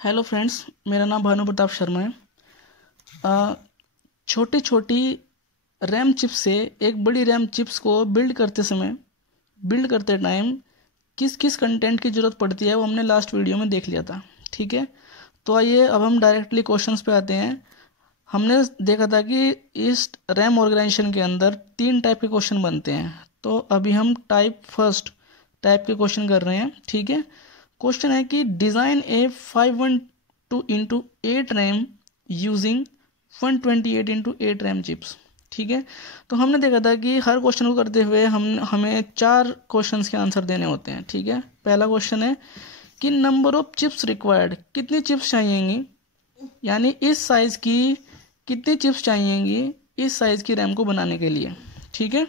Hello friends, मेरा नाम भानु प्रताप शर्मा है। छोटी छोटी रैम चिप से एक बड़ी रैम चिप्स को बिल्ड करते टाइम किस किस कंटेंट की ज़रूरत पड़ती है वो हमने लास्ट वीडियो में देख लिया था। ठीक है, तो आइए अब हम डायरेक्टली क्वेश्चंस पे आते हैं। हमने देखा था कि इस रैम ऑर्गेनाइजेशन के अंदर 3 टाइप के क्वेश्चन बनते हैं, तो अभी हम फर्स्ट टाइप के क्वेश्चन कर रहे हैं। ठीक है, क्वेश्चन है कि डिज़ाइन ए 512x8 RAM using 128x8 RAM chips. ठीक है, तो हमने देखा था कि हर क्वेश्चन को करते हुए हमें 4 क्वेश्चंस के आंसर देने होते हैं। ठीक है, पहला क्वेश्चन है कि नंबर ऑफ चिप्स रिक्वायर्ड, कितनी चिप्स चाहिएंगी, यानी इस साइज़ की कितनी चिप्स चाहिएंगी इस साइज़ की रैम को बनाने के लिए। ठीक है,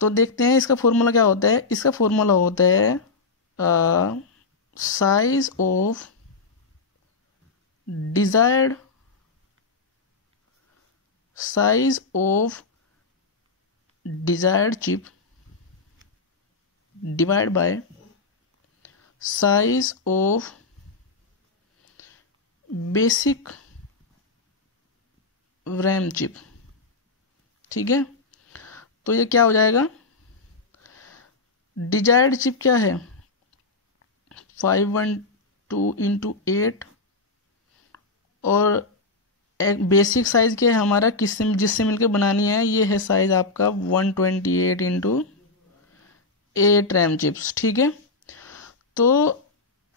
तो देखते हैं इसका फॉर्मूला क्या होता है। इसका फॉर्मूला होता है size of desired chip divided by size of basic RAM chip। ठीक है, तो ये क्या हो जाएगा, डिजायर्ड चिप क्या है 512x8 और एक बेसिक साइज क्या है हमारा जिससे मिलकर बनानी है, ये है साइज आपका 128x8 रैम चिप्स। ठीक है, तो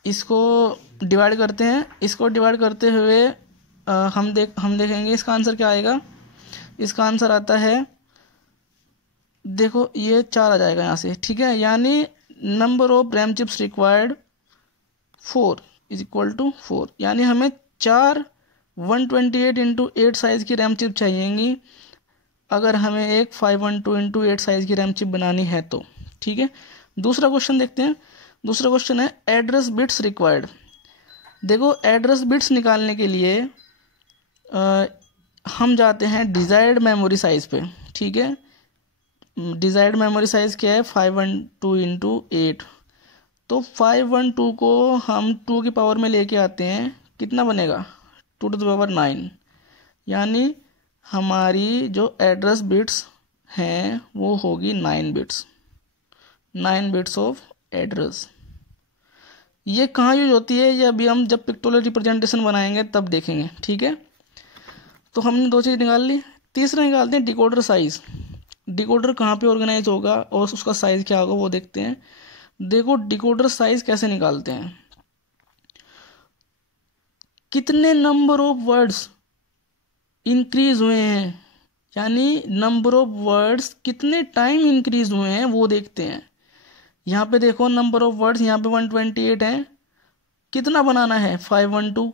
इसको डिवाइड करते हैं। इसको डिवाइड करते हुए हम देखेंगे इसका आंसर क्या आएगा। इसका आंसर आता है, देखो ये 4 आ जाएगा यहाँ से। ठीक है, यानी number of RAM chips required 4 is equal to 4, यानी हमें 4 128x8 साइज की रैम चिप चाहिएंगी अगर हमें एक 512x8 साइज की रैम चिप बनानी है तो। ठीक है, दूसरा क्वेश्चन देखते हैं। दूसरा क्वेश्चन है एड्रेस बिट्स रिक्वायर्ड। देखो एड्रेस बिट्स निकालने के लिए हम जाते हैं डिजायर्ड मेमोरी साइज पे। ठीक है, डिजायर्ड मेमोरी साइज क्या है 512x8, तो 512 को हम 2 की पावर में लेके आते हैं, कितना बनेगा 2⁹9, यानी हमारी जो एड्रेस बिट्स हैं वो होगी 9 बिट्स ऑफ एड्रेस। ये कहाँ यूज होती है, ये अभी हम जब पिक्टोरियल रिप्रेजेंटेशन बनाएंगे तब देखेंगे। ठीक है, तो हमने 2 चीज़ निकाल ली। तीसरा निकालते हैं डिकोडर साइज। डिकोडर कहाँ पे ऑर्गेनाइज होगा और उसका साइज क्या होगा वो देखते हैं। देखो डिकोडर साइज कैसे निकालते हैं, कितने नंबर ऑफ वर्ड्स इंक्रीज हुए हैं, यानी नंबर ऑफ वर्ड्स कितने टाइम इंक्रीज हुए हैं वो देखते हैं। यहाँ पे देखो नंबर ऑफ वर्ड्स यहाँ पे 128 है, कितना बनाना है 512,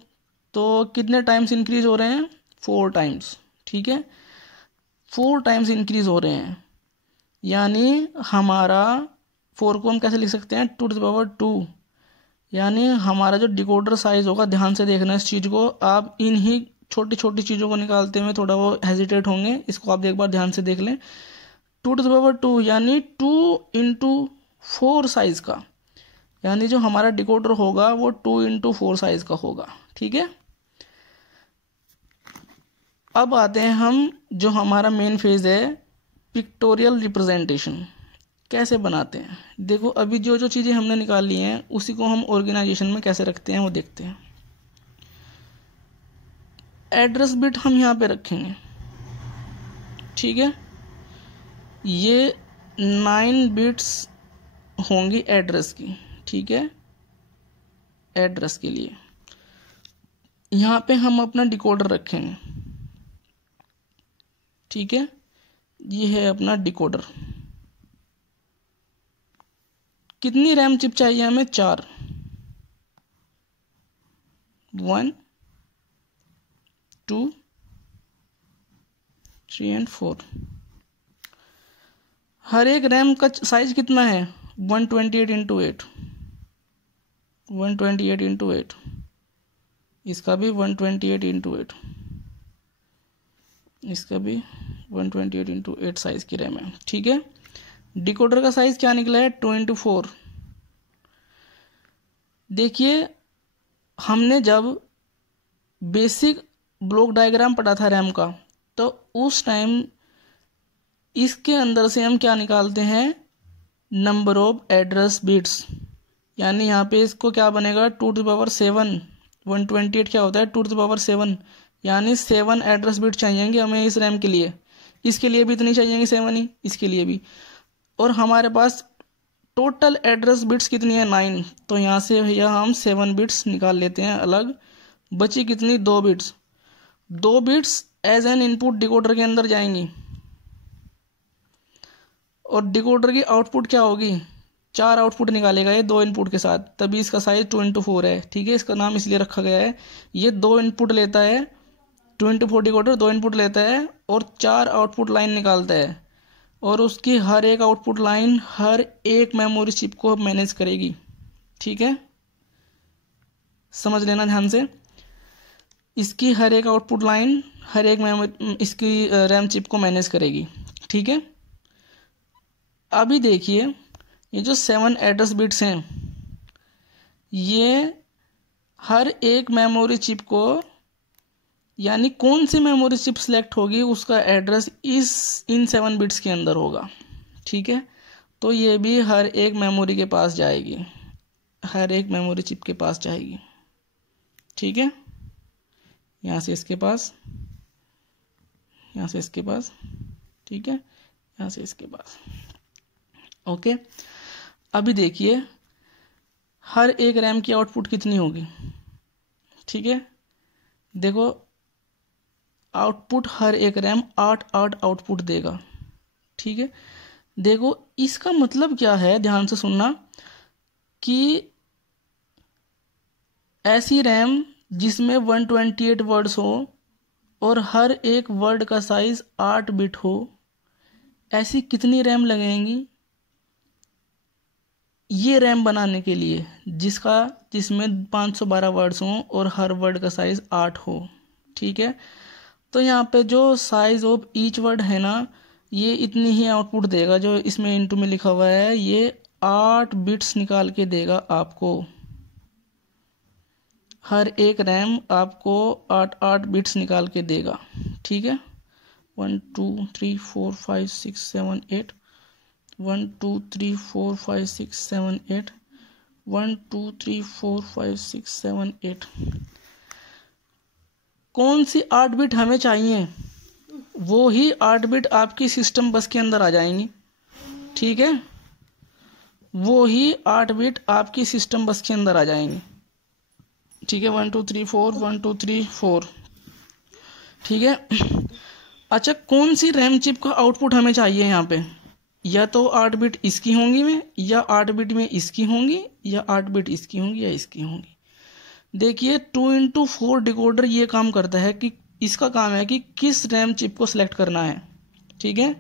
तो कितने टाइम्स इंक्रीज हो रहे हैं 4 टाइम्स। ठीक है, 4 टाइम्स इंक्रीज हो रहे हैं, यानी हमारा 4 को हम कैसे लिख सकते हैं 2⁻², यानी हमारा जो डिकोडर साइज होगा, ध्यान से देखना इस चीज़ को, आप इन्हीं छोटी छोटी चीज़ों को निकालते हुए थोड़ा वो हेजिटेट होंगे, इसको आप एक बार ध्यान से देख लें। 2⁻² यानी 2x4 साइज का, यानी जो हमारा डिकोडर होगा वो 2x4 साइज का होगा। ठीक है, अब आते हैं हम जो हमारा मेन फेज है पिक्टोरियल रिप्रेजेंटेशन कैसे बनाते हैं। देखो अभी जो जो चीज़ें हमने निकाल ली हैं उसी को हम ऑर्गेनाइजेशन में कैसे रखते हैं वो देखते हैं। एड्रेस बिट हम यहाँ पे रखेंगे। ठीक है, ये 9 बिट्स होंगी एड्रेस की। ठीक है, एड्रेस के लिए यहाँ पे हम अपना डिकोडर रखेंगे। ठीक है, ये है अपना डिकोडर। कितनी रैम चिप चाहिए हमें 4, 1 2 3 और 4। हर एक रैम का साइज कितना है 128x8, 128x8, इसका भी 128x8, इसका भी 128x8 साइज की रैम है। ठीक है, डिकोडर का साइज क्या निकला है 2x4। देखिए हमने जब बेसिक ब्लॉक डायग्राम पढ़ा था रैम का, तो उस टाइम इसके अंदर से हम क्या निकालते हैं, नंबर ऑफ एड्रेस बिट्स। यानी यहाँ पे इसको क्या बनेगा, 2⁻7, 128 क्या होता है 2⁻7, यानी 7 एड्रेस बिट चाहिएंगे हमें इस रैम के लिए। इसके लिए भी इतनी चाहिएंगे 7 ही, इसके लिए भी। और हमारे पास टोटल एड्रेस बिट्स कितनी है 9, तो यहाँ से भैया हम 7 बिट्स निकाल लेते हैं अलग। बची कितनी, 2 bits. 2 bits as an input decoder के अंदर जाएंगी, और डिकोडर की आउटपुट क्या होगी, 4 आउटपुट निकालेगा ये 2 इनपुट के साथ, तभी इसका साइज 2x4 है। ठीक है, इसका नाम इसलिए रखा गया है। ये 2 इनपुट लेता है, 2x4 डिकोडर 2 इनपुट लेता है और 4 आउटपुट लाइन निकालता है, और उसकी हर एक आउटपुट लाइन हर एक मेमोरी चिप को मैनेज करेगी। ठीक है, समझ लेना ध्यान से। इसकी हर एक आउटपुट लाइन हर एक मेमोरी इसकी रैम चिप को मैनेज करेगी। ठीक है, अभी देखिए ये जो 7 एड्रेस बिट्स हैं, ये हर एक मेमोरी चिप को, यानी कौन सी मेमोरी चिप सेलेक्ट होगी उसका एड्रेस इन 7 बिट्स के अंदर होगा। ठीक है, तो ये भी हर एक मेमोरी के पास जाएगी, हर एक मेमोरी चिप के पास जाएगी। ठीक है, यहाँ से इसके पास, यहाँ से इसके पास, ठीक है, यहाँ से इसके पास। ओके, अभी देखिए हर एक रैम की आउटपुट कितनी होगी। ठीक है, देखो आउटपुट हर एक रैम 8 आउटपुट देगा। ठीक है, देखो इसका मतलब क्या है, ध्यान से सुनना, कि ऐसी रैम जिसमें 128 वर्ड्स हो और हर एक वर्ड का साइज 8 बिट हो, ऐसी कितनी रैम लगेंगी ये रैम बनाने के लिए जिसमें 512 वर्ड्स हों और हर वर्ड का साइज 8 हो। ठीक है, तो यहाँ पे जो साइज ऑफ ईच वर्ड है ना, ये इतनी ही आउटपुट देगा। जो इसमें इनटू में लिखा हुआ है ये 8 बिट्स निकाल के देगा आपको। हर एक रैम आपको 8 बिट्स निकाल के देगा। ठीक है, 1 2 3 4 5 6 7 8, 1 2 3 4 5 6 7 8, 1 2 3 4 5 6 7 8। कौन सी 8 बिट हमें चाहिए, वो ही 8 बिट आपकी सिस्टम बस के अंदर आ जाएंगी। ठीक है, वो ही 8 बिट आपकी सिस्टम बस के अंदर आ जाएंगी। ठीक है, 1 2 3 4, 1 2 3 4। ठीक है, अच्छा कौन सी रैम चिप का आउटपुट हमें चाहिए यहाँ पे, या तो 8 बिट इसकी होंगी में, या 8 बिट में इसकी होंगी, या 8 बिट इसकी होंगी, या इसकी होंगी। देखिए 2x4 डिकोडर ये काम करता है कि इसका काम है कि किस रैम चिप को सिलेक्ट करना है। ठीक है,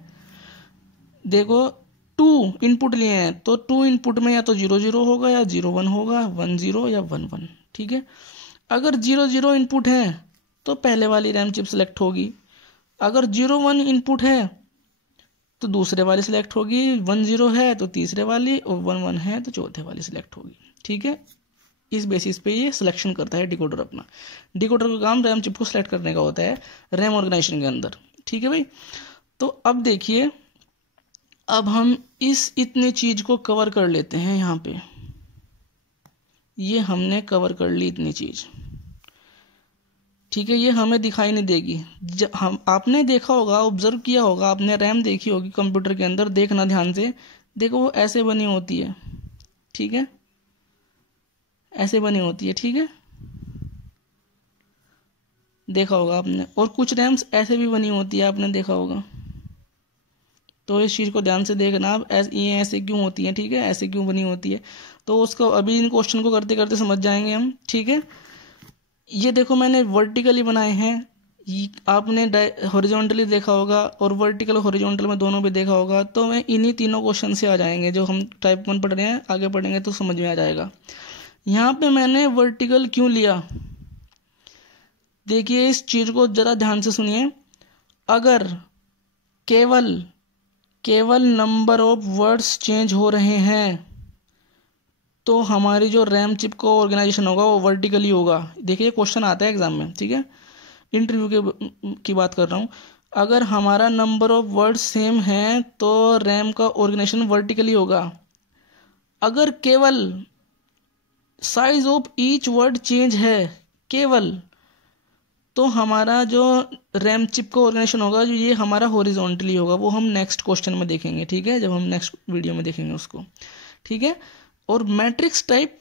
देखो 2 इनपुट लिए हैं, तो 2 इनपुट में या तो 0 0 होगा, या 0 1 होगा, 1 0 या 1 1। ठीक है, अगर 0 0 इनपुट है तो पहले वाली रैम चिप सिलेक्ट होगी, अगर 0 1 इनपुट है तो दूसरे वाली सिलेक्ट होगी, 1 0 है तो तीसरे वाली, और 1 1 है तो चौथे वाली सिलेक्ट होगी। ठीक है, इस बेसिस पे ये सिलेक्शन करता है डिकोडर अपना। डिकोडर का काम रैम चिप को सिलेक्ट करने का होता है रैम ऑर्गेनाइजेशन के अंदर। ठीक है भाई, तो अब देखिए, अब हम इस इतनी चीज को कवर कर लेते हैं। यहाँ पे ये हमने कवर कर ली इतनी चीज। ठीक है, ये हमें दिखाई नहीं देगी। आपने देखा होगा, ऑब्जर्व किया होगा, आपने रैम देखी होगी कंप्यूटर के अंदर, देखना ध्यान से, देखो वो ऐसे बनी होती है। ठीक है, ऐसे बनी होती है। ठीक है, देखा होगा आपने, और कुछ रैम्स ऐसे भी बनी होती है, आपने देखा होगा। तो इस चीज़ को ध्यान से देखना आप, ये ऐसे क्यों होती है। ठीक है, ऐसे क्यों बनी होती है, तो उसको अभी इन क्वेश्चन को करते करते समझ जाएंगे हम। ठीक है, ये देखो मैंने वर्टिकली बनाए हैं, आपने हॉरिजॉन्टली देखा होगा, और वर्टिकल हॉरिजॉन्टल में दोनों भी देखा होगा। तो मैं इन्हीं तीनों क्वेश्चन से आ जाएंगे, जो हम टाइप 1 पढ़ रहे हैं, आगे पढ़ेंगे तो समझ में आ जाएगा। यहाँ पे मैंने वर्टिकल क्यों लिया, देखिए इस चीज को जरा ध्यान से सुनिए। अगर केवल नंबर ऑफ वर्ड्स चेंज हो रहे हैं तो हमारी जो रैम चिप का ऑर्गेनाइजेशन होगा वो वर्टिकली होगा। देखिए क्वेश्चन आता है एग्जाम में, ठीक है, इंटरव्यू की बात कर रहा हूँ। अगर हमारा नंबर ऑफ वर्ड सेम है तो रैम का ऑर्गेनाइजेशन वर्टिकली होगा। अगर केवल size of each word change है केवल, तो हमारा जो रैम चिप का ऑर्गेनाइजेशन होगा जो ये हमारा हॉरिजॉन्टली होगा। वो हम नेक्स्ट क्वेश्चन में देखेंगे, ठीक है, जब हम नेक्स्ट वीडियो में देखेंगे उसको, ठीक है। और मैट्रिक्स टाइप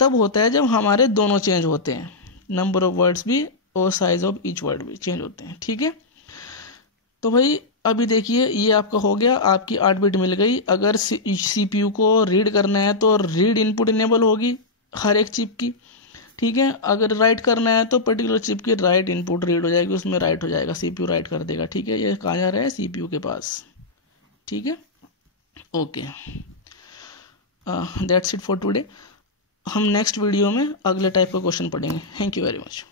तब होता है जब हमारे दोनों चेंज होते हैं, नंबर ऑफ वर्ड्स भी और साइज ऑफ ईच वर्ड भी चेंज होते हैं, ठीक है। तो भाई अभी देखिए ये आपका हो गया, आपकी 8 बिट मिल गई। अगर सीपीयू को रीड करना है तो रीड इनपुट इनेबल होगी हर एक चिप की, ठीक है। अगर राइट करना है तो पर्टिकुलर चिप की राइट इनपुट रीड हो जाएगी, उसमें राइट हो जाएगा, सीपीयू राइट कर देगा, ठीक है। ये कहाँ जा रहा है, सीपीयू के पास, ठीक है। Okay, that's it for today. हम नेक्स्ट वीडियो में अगले टाइप का क्वेश्चन पढ़ेंगे। Thank you very much.